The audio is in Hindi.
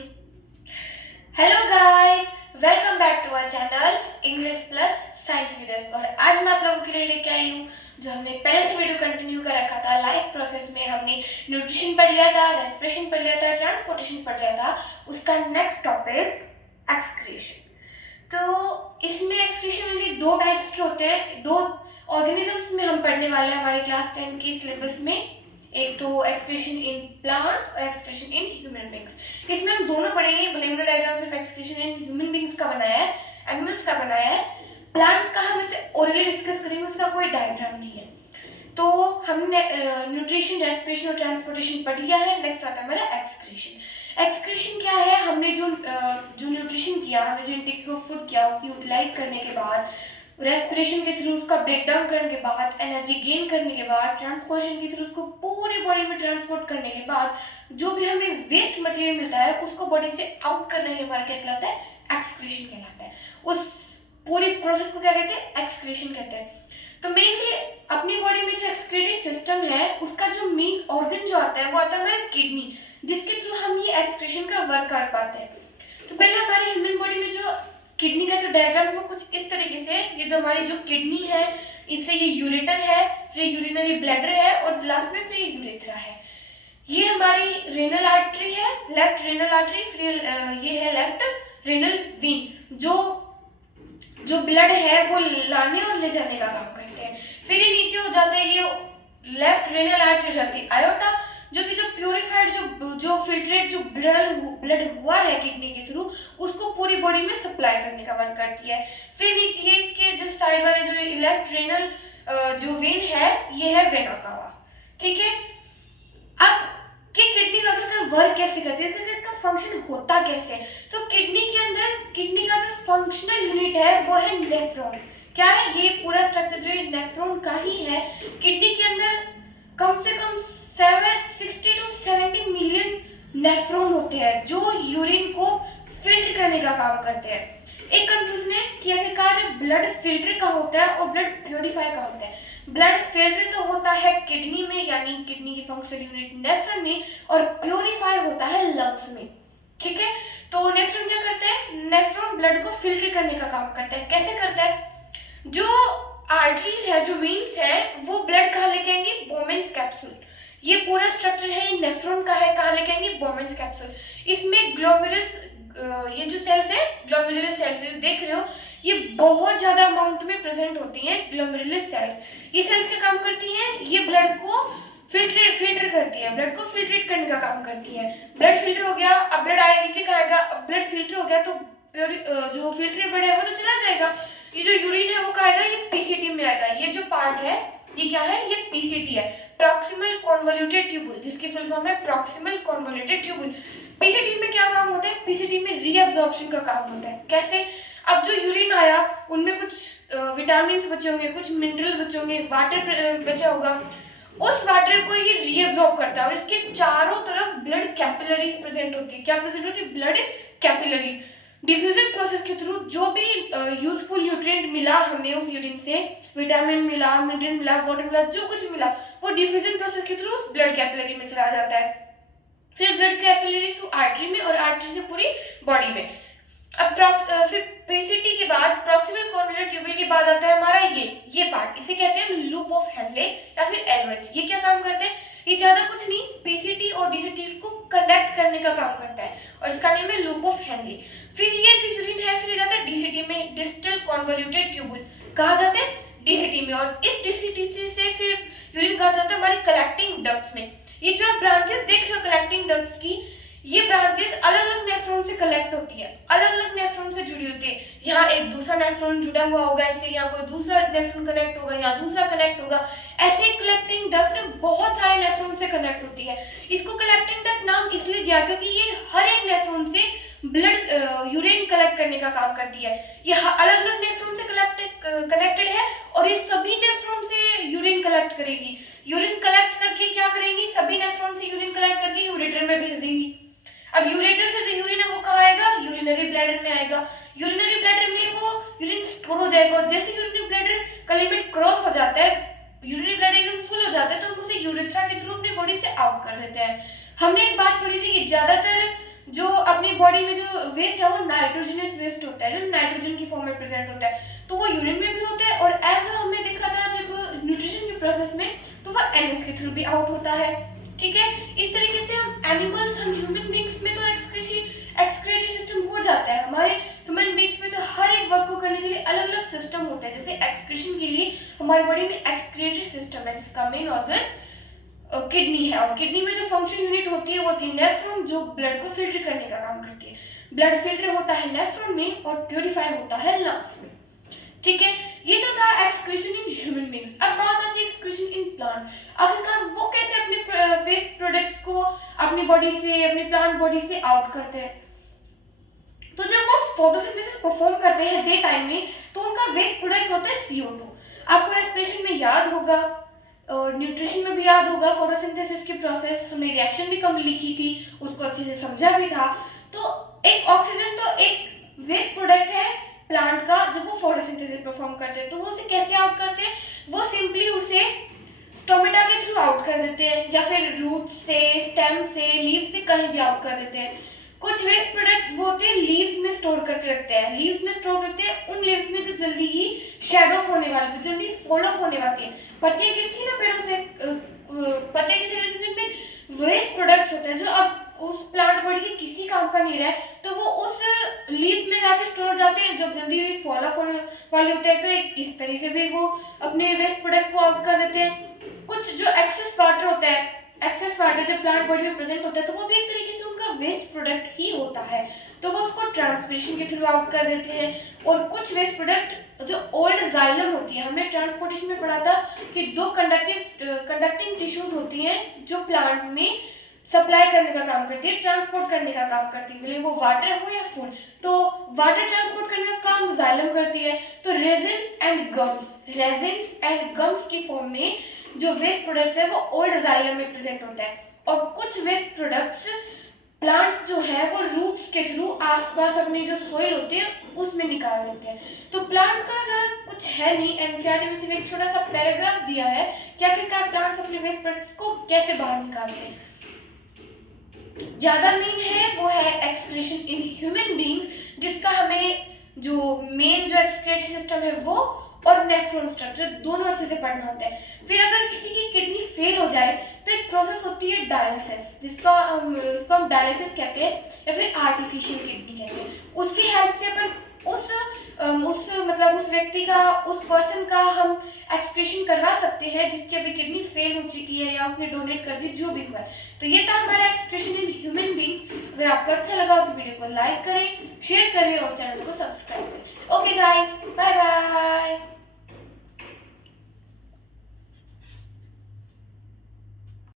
Hello guys, welcome back to our channel English plus science with us. और आज मैं आप लोगों के लिए लेके आई हूँ जो हमने पहले से वीडियो कंटिन्यू कर रखा था। लाइफ प्रोसेस में हमने न्यूट्रिशन पढ़ लिया था, रेस्पिरेशन पढ़ लिया था, ट्रांसपोर्टेशन पढ़ लिया था। उसका नेक्स्ट टॉपिक एक्सक्रीशन। तो इसमें एक्सक्रीशन ओनली दो टाइप्स के होते हैं, दो ऑर्गेनिजम्स में हम पढ़ने वाले हैं हमारे क्लास 10 की सिलेबस में। एक तो एक्सक्रीशन इन प्लांट्स और एक्सक्रीशन इन ह्यूमन बींग्स। इसमें हम दोनों पढ़ेंगे। मोलेकुलर डायग्राम सिर्फ एक्सक्रीशन इन ह्यूमन बींग्स का बनाया है, एनिमल्स का बनाया है। प्लांट्स का हम इसे ओरली डिस्कस करेंगे, उसका कोई डायग्राम नहीं है। तो हमने न्यूट्रिशन, रेस्पिरेशन और ट्रांसपोर्टेशन पढ़ लिया है। नेक्स्ट आता है हमारा एक्सक्रीशन। एक्सक्रीशन क्या है? हमने जो न्यूट्रिशन किया, हमने जो इंटेक ऑफ फूड किया, उसे यूटिलाइज करने के बाद, रेस्पिरेशन के थ्रू उसका ब्रेक डाउन करने के बाद, एनर्जी गेन करने के बाद, ट्रांसपोर्टेशन के थ्रू उसको पूरी बॉडी में ट्रांसपोर्ट करने के बाद जो भी हमें वेस्ट मटेरियल मिलता है उसको बॉडी से आउट करना ही हमारा क्या कहलाता है? एक्सक्रीशन कहलाता है। उस पूरी प्रोसेस को क्या कहते हैं? एक्सक्रीशन कहते हैं। तो मेनली अपनी बॉडी में जो एक्सक्रीटरी सिस्टम है उसका जो मेन ऑर्गन जो आता है वो आता है हमारा किडनी, जिसके थ्रू हम ये एक्सक्रीशन का वर्क कर पाते हैं। तो पहले हमारी ह्यूमन बॉडी में जो किडनी का जो डायग्राम है वो कुछ इस तरीके से, ये तो हमारी जो किडनी है, इससे ये यूरेटर है, फिर यूरिनरी ब्लैडर है और लास्ट में फिर ये यूरेथ्रा है। ये हमारी रेनल आर्टरी है, लेफ्ट रेनल आर्टरी, फिर ये है लेफ्ट रेनल वेन, जो ब्लड है वो लाने और ले जाने का काम करते हैं। फिर ये नीचे हो जाते हैं, ये लेफ्ट रेनल आर्टरी हो जाती है आयोटा, जो कि जो प्यूरिफाइड जो फिल्ट्रेट जो ब्लड हुआ है किडनी के थ्रू, उसको पूरी बॉडी में सप्लाई करने का वर्क करती है। फिर नीचे ये इसके जिस साइड वाले जो लेफ्ट रेनल जो वेन है, ये है वेना कावा। ठीक है, अब कि किडनी का वर्क कैसे करती है, क्योंकि इसका फंक्शन होता कैसे है। तो किडनी के अंदर किडनी का जो फंक्शनल यूनिट है वो है नेफ्रॉन। क्या है? ये पूरा स्ट्रक्चर जो है नेफ्रॉन का ही है। किडनी के अंदर कम से कम 60 to 70 मिलियन नेफ्रॉन होते हैं जो यूरिन को फिल्टर करने का काम करते हैं। एक कंफ्यूजन है कि आखिरकार ब्लड फिल्टर का होता है और ब्लड प्योरीफाई का होता है। ब्लड फिल्टर तो होता है किडनी में, यानी किडनी की फंक्शनल यूनिट नेफ्रॉन में, और प्योरीफाई होता है लंग्स में। ठीक है, तो नेफ्रॉन क्या करता है? नेफ्रॉन ब्लड को फिल्टर करने का काम करता है। कैसे करता है? जो आर्टरीज है, जो वेन्स है, वो ब्लड कहाँ लेके आएंगे? Bowman's capsule. ये पूरा स्ट्रक्चर है नेफ्रॉन का है, कहाँ लेके आएंगे? Bowman's capsule. इसमें ग्लोमेरुलस, ये जो सेल्स है ग्लोमेरुलस सेल्स देख रहे हो, ये बहुत ज्यादा अमाउंट में प्रेजेंट होती हैं ग्लोमेरुलस सेल्स। ये सेल्स क्या काम करती हैं? ये ब्लड को फिल्टर करती है, ब्लड को फिल्ट्रेट करने का काम करती है। ब्लड फिल्टर हो गया, अब ब्लड आया नीचे कहाँ आएगा? अब ब्लड फिल्टर हो गया तो जो फिल्ट्रेट ब्लड है वो तो चला जाएगा। ये जो यूरिन है वो कहाँ आएगा? ये पीसीटी में आएगा। ये जो पार्ट है ये क्या है? ये पीसीटी है, प्रॉक्सिमल कॉन्वोल्यूटेड ट्यूबुल, जिसकी फुल फॉर्म है प्रॉक्सिमल कॉन्वोल्यूटेड ट्यूबुल। पीसीटी में क्या काम होता है? पीसीटी में रीअब्जॉर्प्शन का काम होता है। कैसे? अब जो यूरिन आया उनमें कुछ विटामिन बचे होंगे, कुछ मिनरल बचे होंगे, वाटर बचा होगा, उस वाटर को ये रीअब्सॉर्ब करता है और इसके चारों तरफ ब्लड कैपिलरीज प्रेजेंट होती है। क्या प्रेजेंट होती है? Blood capillaries. डिफ्यूजन प्रोसेस के थ्रू जो भी यूजफुल न्यूट्रिएंट मिला हमें उस यूरिन से, विटामिन मिला, मिनरल मिला, वाटर मिला, जो कुछ मिला, वो डिफ्यूजन प्रोसेस के थ्रू उस ब्लड कैपिलरी में चला जाता है। फिर ब्लड कैपिलरी से आर्टरी में और आर्टरी से पूरी बॉडी में। अब फिर पीसीटी के बाद, प्रॉक्सिमल कॉन्वोल्यूटेड ट्यूबुल के बाद आता है हमारा ये पार्ट, इसे कहते हैं लूप ऑफ हेनले या फिर एलवेट। ये क्या काम करते हैं? ये ज्यादा कुछ नहीं, पीसीटी और डीसीटी को कनेक्ट करने का काम करता है और इसका नाम है लूप ऑफ हेनले। फिर ये जो यूरिन है फिर जाता है डीसीटी में, डिस्टल कॉन्वोल्यूटेड ट्यूबुल। कहा जाता है? डीसीटी में। और इस डीसीटी से फिर यूरिन कहा जाता है हमारी कलेक्टिंग डक्ट्स में। ये जो आप ब्रांचेस देख रहे हो कलेक्टिंग डक्ट्स की, ये ब्रांचेस अलग अलग नेफ्रॉन से कलेक्ट होती है, अलग अलग नेफ्रॉन से जुड़ी होती है। यहाँ एक दूसरा नेफ्रॉन जुड़ा हुआ होगा, इससे यहाँ कोई दूसरा नेफ्रॉन कनेक्ट होगा, यहाँ दूसरा कनेक्ट होगा। ऐसे कलेक्टिंग डक्ट बहुत सारे नेफ्रॉन से कनेक्ट होती है। इसको कलेक्टिंग डक्ट नाम इसलिए दिया क्योंकि ये हर एक नेफ्रॉन से ब्लड यूरिन कलेक्ट करने का काम करती है। ये अलग अलग नेफ्रॉन से कनेक्टेड है और ये सभी नेफ्रॉन से यूरिन कलेक्ट करेगी। यूरिन कलेक्ट करके क्या करेंगी? सभी नेफ्रॉन से यूरिन कलेक्ट करके यूरेटर में भेज देंगी। अब यूरेटर से जो यूरिन है वो कहाँ आएगा? यूरिनरी ब्लैडर में आएगा। यूरिनरी ब्लैडर में वो यूरिन स्टोर हो जाएगा और जैसे यूरिनरी ब्लैडर का लिमिट क्रॉस हो जाता है, यूरिनरी ब्लैडर एकदम फुल हो जाता है, तो उसे यूरेथ्रा के थ्रू अपनी बॉडी से आउट कर देते हैं। हमने एक बात पढ़ी थी कि ज्यादातर जो अपनी बॉडी में जो वेस्ट है वो नाइट्रोजनस वेस्ट होता है, जो नाइट्रोजन की फॉर्म में प्रेजेंट होता है, तो वो यूरिन में भी होता है और एज हमने देखा था जब न्यूट्रिशन के प्रोसेस में, तो वो एनएस के थ्रू भी आउट होता है। ठीक है, इस तरीके से हम एनिमल्स, हम ह्यूमन बींग्स में तो एक्सक्रीटरी सिस्टम हो जाता है, हमारे ह्यूमन बींग्स में तो हर एक वर्क को करने के लिए अलग अलग सिस्टम होता है। जैसे एक्सक्रीशन के लिए हमारी बॉडी में एक्सक्रीटरी सिस्टम है जिसका मेन ऑर्गन किडनी है, और किडनी में जो फंक्शन यूनिट होती है वो होती है नेफ्रॉन, जो ब्लड को फिल्टर करने का काम करती है। ब्लड फिल्टर होता है नेफ्रॉन में और प्यूरिफाई होता है लंग्स में। ठीक है, ये तो था एक्सक्रीशन इन ह्यूमन बींग्स। अब बात आती है एक्सक्रीशन इन प्लांट्स। आखिरकार वो कैसे अपने वेस्ट प्रोडक्ट्स को अपनी बॉडी से, अपनी प्लांट बॉडी से आउट करते हैं। तो जब वो फोटोसिंथेसिस परफॉर्म करते हैं डे टाइम में, तो उनका वेस्ट प्रोडक्ट होता है CO2। आपको रेस्पिरेशन में याद होगा और न्यूट्रिशन में भी याद होगा, फोटोसिंथेसिस की प्रोसेस हमने रिएक्शन भी कम लिखी थी, उसको अच्छे से समझा भी था। तो एक ऑक्सीजन तो एक वेस्ट प्रोडक्ट है प्लांट का, जब वो फोटोसिंथेसिस परफॉर्म करते हैं तो वो उसे कैसे आउट करते हैं, वो सिंपली उसे स्टोमेटा के थ्रू आउट कर देते हैं, या फिर रूट से, स्टेम से, लीव से कहीं भी आउट कर देते हैं। कुछ वेस्ट प्रोडक्ट वो होते हैं लीव्स में स्टोर करके रखते हैं, लीव्स में स्टोर करते हैं उन लीव्स में जो जल्दी ही शेड ऑफ होने वाले, जो जल्दी फॉल ऑफ होने वाली है, पत्तियां गिरती है ना पेड़ों से, पत्ते के सिरे में वेस्ट प्रोडक्ट्स होते हैं जो अब उस प्लांट बॉडी के किसी काम का नहीं रहा, तो वो उस लीव्स में जाके स्टोर हो जाते हैं जो जल्दी ही फॉल ऑफ होने वाले होते हैं। तो एक इस तरह से भी वो अपने वेस्ट प्रोडक्ट को आउट कर देते हैं। कुछ जो एक्सेस वाटर होता है, एक्सेस वाटर जब प्लांट बॉडी में प्रेजेंट होता है तो वो भी एक तरीके से उनका वेस्ट प्रोडक्ट ही होता है, तो वो उसको ट्रांसपिरेशन के थ्रू आउट कर देते हैं। और कुछ वेस्ट प्रोडक्ट जो ओल्ड जाइलम होती है, हमने ट्रांसपोर्टेशन में पढ़ा था कि 2 कंडक्टिंग टिश्यूज होती हैं जो प्लांट में सप्लाई करने का काम करती है, ट्रांसपोर्ट करने का काम करती है, भले वो वाटर हो या फूड। तो वाटर ट्रांसपोर्ट करने का काम जाइलम करती है। तो रेजिन्स एंड गम्स की फॉर्म में जो वेस्ट प्रोडक्ट्स है वो ओल्ड जाइलम में प्रेजेंट होता है। और कुछ वेस्ट प्रोडक्ट्स प्लांट्स जो है वो रूट्स के थ्रू आसपास अपनी जो सोइल होती है उसमें निकाल देते हैं। तो प्लांट्स का ज़्यादा कुछ है नहीं, एनसीईआरटी में सिर्फ एक छोटा सा पैराग्राफ दिया है कि आखिरकार प्लांट्स अपने वेस्ट प्रोडक्ट्स को कैसे बाहर निकालते हैं। ज़्यादा मेन है वो है एक्सक्रीशन इन ह्यूमन बींग्स, जिसका हमें जो मेन जो एक्सक्रीटरी सिस्टम है वो और नेफ्रॉन स्ट्रक्चर दोनों अच्छे से पढ़ना होता है। फिर अगर किसी की किडनी फेल हो जाए तो एक प्रोसेस होती है डायलिसिस, जिसको हम डायलिसिस कहते हैं या फिर आर्टिफिशियल किडनी कहते हैं। उसकी हेल्प से अपन उस व्यक्ति का, उस पर्सन का हम एक्सक्रीशन करवा सकते हैं जिसकी अभी किडनी फेल हो चुकी है या उसने डोनेट कर दी, जो भी हुआ है। तो ये था हमारा एक्सक्रीशन इन ह्यूमन बींग्स। अगर आपको अच्छा लगा तो वीडियो को लाइक करें, शेयर करें और चैनल को सब्सक्राइब करें।